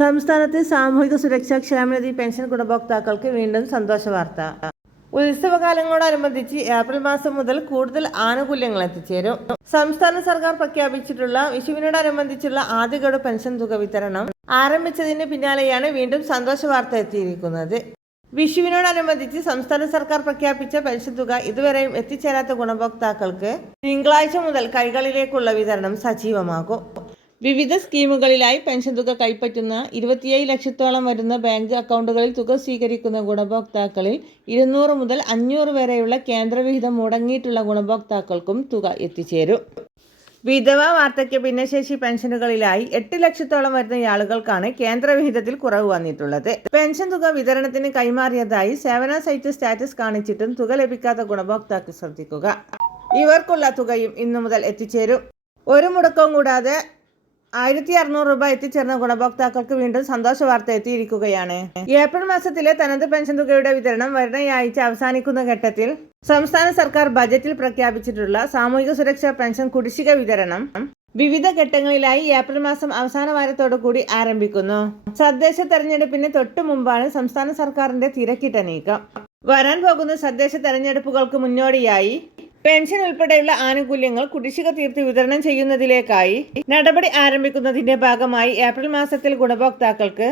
സംസ്ഥാനത്തെ സാമൂഹിക സുരക്ഷാ ക്ഷേമനിധി പെൻഷൻ ഗുണഭോക്താക്കൾക്ക് വീണ്ടും സന്തോഷ വാർത്ത ഉത്സവകാലങ്ങളോടനുബന്ധിച്ച് ഏപ്രിൽ മാസം മുതൽ കൂടുതൽ ആനുകൂല്യങ്ങൾ എത്തിച്ചേരും. സംസ്ഥാന സർക്കാർ പ്രഖ്യാപിച്ചിട്ടുള്ള വിഷുവിനോടനുബന്ധിച്ചുള്ള ആദ്യ ഗഡു പെൻഷൻ തുക വിതരണം ആരംഭിച്ചതിന് പിന്നാലെയാണ് വീണ്ടും സന്തോഷ വാർത്ത എത്തിയിരിക്കുന്നത്. വിഷുവിനോടനുബന്ധിച്ച് സംസ്ഥാന സർക്കാർ പ്രഖ്യാപിച്ച പെൻഷൻ തുക ഇതുവരെയും എത്തിച്ചേരാത്ത ഗുണഭോക്താക്കൾക്ക് തിങ്കളാഴ്ച മുതൽ കൈകളിലേക്കുള്ള വിതരണം സജീവമാകും. വിവിധ സ്കീമുകളിലായി പെൻഷൻ തുക കൈപ്പറ്റുന്ന ഇരുപത്തിയേഴ് ലക്ഷത്തോളം വരുന്ന ബാങ്ക് അക്കൗണ്ടുകളിൽ തുക സ്വീകരിക്കുന്ന ഗുണഭോക്താക്കളിൽ ഇരുന്നൂറ് മുതൽ അഞ്ഞൂറ് വരെയുള്ള കേന്ദ്രവിഹിതം മുടങ്ങിയിട്ടുള്ള ഗുണഭോക്താക്കൾക്കും തുക എത്തിച്ചേരും. വിധവ വാർദ്ധക്യ ഭിന്നശേഷി പെൻഷനുകളിലായി എട്ട് ലക്ഷത്തോളം വരുന്ന ആളുകൾക്കാണ് കേന്ദ്രവിഹിതത്തിൽ കുറവ് വന്നിട്ടുള്ളത്. പെൻഷൻ തുക വിതരണത്തിന് കൈമാറിയതായി സേവന സൈറ്റ് സ്റ്റാറ്റസ് കാണിച്ചിട്ടും തുക ലഭിക്കാത്ത ഗുണഭോക്താക്കൾ ശ്രദ്ധിക്കുക. ഇവർക്കുള്ള തുകയും ഇന്നു മുതൽ എത്തിച്ചേരും. ഒരു മുടക്കവും കൂടാതെ ആയിരത്തി അറുന്നൂറ് രൂപ എത്തിച്ചേർന്ന ഗുണഭോക്താക്കൾക്ക് വീണ്ടും സന്തോഷ വാർത്ത എത്തിയിരിക്കുകയാണ്. ഏപ്രിൽ മാസത്തിലെ തനത് പെൻഷൻ തുകയുടെ വിതരണം വരുന്നയാഴ്ച അവസാനിക്കുന്ന ഘട്ടത്തിൽ സംസ്ഥാന സർക്കാർ ബജറ്റിൽ പ്രഖ്യാപിച്ചിട്ടുള്ള സാമൂഹിക സുരക്ഷാ പെൻഷൻ കുടിശ്ശിക വിതരണം വിവിധ ഘട്ടങ്ങളിലായി ഏപ്രിൽ മാസം അവസാന വാരത്തോടു കൂടി ആരംഭിക്കുന്നു. തദ്ദേശ തെരഞ്ഞെടുപ്പിന് തൊട്ടു മുമ്പാണ് സംസ്ഥാന സർക്കാരിന്റെ തിരക്കിട്ട നീക്കം. വരാൻ പോകുന്ന തദ്ദേശ തെരഞ്ഞെടുപ്പുകൾക്ക് മുന്നോടിയായി പെൻഷൻ ഉൾപ്പെടെയുള്ള ആനുകൂല്യങ്ങൾ കുടിശ്ശിക തീർത്ത് വിതരണം ചെയ്യുന്നതിലേക്കായി നടപടി ആരംഭിക്കുന്നതിന്റെ ഭാഗമായി ഏപ്രിൽ മാസത്തിൽ ഗുണഭോക്താക്കൾക്ക്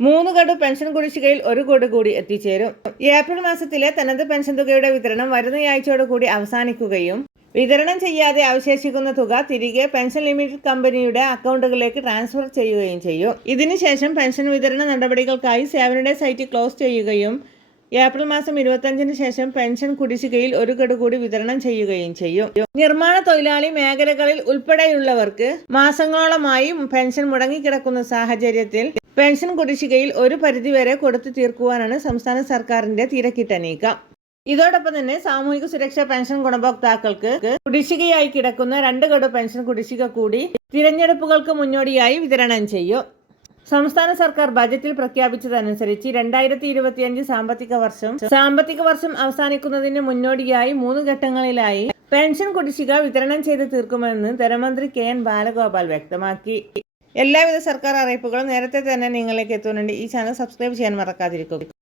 മൂന്ന് ഗഡു പെൻഷൻ കുടിശ്ശികയിൽ ഒരു കോടി കൂടി എത്തിച്ചേരും. ഏപ്രിൽ മാസത്തിലെ തനത് പെൻഷൻ തുകയുടെ വിതരണം വരുന്നയാഴ്ചയോടുകൂടി അവസാനിക്കുകയും വിതരണം ചെയ്യാതെ അവശേഷിക്കുന്ന തുക തിരികെ പെൻഷൻ ലിമിറ്റഡ് കമ്പനിയുടെ അക്കൗണ്ടുകളിലേക്ക് ട്രാൻസ്ഫർ ചെയ്യുകയും ചെയ്യും. ഇതിനുശേഷം പെൻഷൻ വിതരണ നടപടികൾക്കായി സേവനയുടെ സൈറ്റ് ക്ലോസ് ചെയ്യുകയും ഏപ്രിൽ മാസം ഇരുപത്തഞ്ചിന് ശേഷം പെൻഷൻ കുടിശ്ശികയിൽ ഒരു ഗഡു കൂടി വിതരണം ചെയ്യുകയും ചെയ്യും. നിർമ്മാണ തൊഴിലാളി മേഖലകളിൽ ഉൾപ്പെടെയുള്ളവർക്ക് മാസങ്ങളോളമായി പെൻഷൻ മുടങ്ങിക്കിടക്കുന്ന സാഹചര്യത്തിൽ പെൻഷൻ കുടിശ്ശികയിൽ ഒരു പരിധിവരെ കൊടുത്തു തീർക്കുവാനാണ് സംസ്ഥാന സർക്കാരിന്റെ തിരക്കിട്ട നീക്കം. ഇതോടൊപ്പം തന്നെ സാമൂഹിക സുരക്ഷാ പെൻഷൻ ഗുണഭോക്താക്കൾക്ക് കുടിശ്ശികയായി കിടക്കുന്ന രണ്ട് ഗഡു പെൻഷൻ കുടിശ്ശിക കൂടി തിരഞ്ഞെടുപ്പുകൾക്ക് മുന്നോടിയായി വിതരണം ചെയ്യും. സംസ്ഥാന സർക്കാർ ബജറ്റിൽ പ്രഖ്യാപിച്ചതനുസരിച്ച് രണ്ടായിരത്തി ഇരുപത്തിയഞ്ച് സാമ്പത്തിക വർഷം സാമ്പത്തിക വർഷം അവസാനിക്കുന്നതിന് മുന്നോടിയായി മൂന്ന് ഘട്ടങ്ങളിലായി പെൻഷൻ കുടിശ്ശിക വിതരണം ചെയ്ത് തീർക്കുമെന്ന് ധനമന്ത്രി കെ എൻ ബാലഗോപാൽ വ്യക്തമാക്കി. എല്ലാവിധ സർക്കാർ അറിയിപ്പുകളും നേരത്തെ തന്നെ നിങ്ങളിലേക്ക് എത്തുന്നുണ്ട്. ഈ ചാനൽ സബ്സ്ക്രൈബ് ചെയ്യാൻ മറക്കാതിരിക്കുക.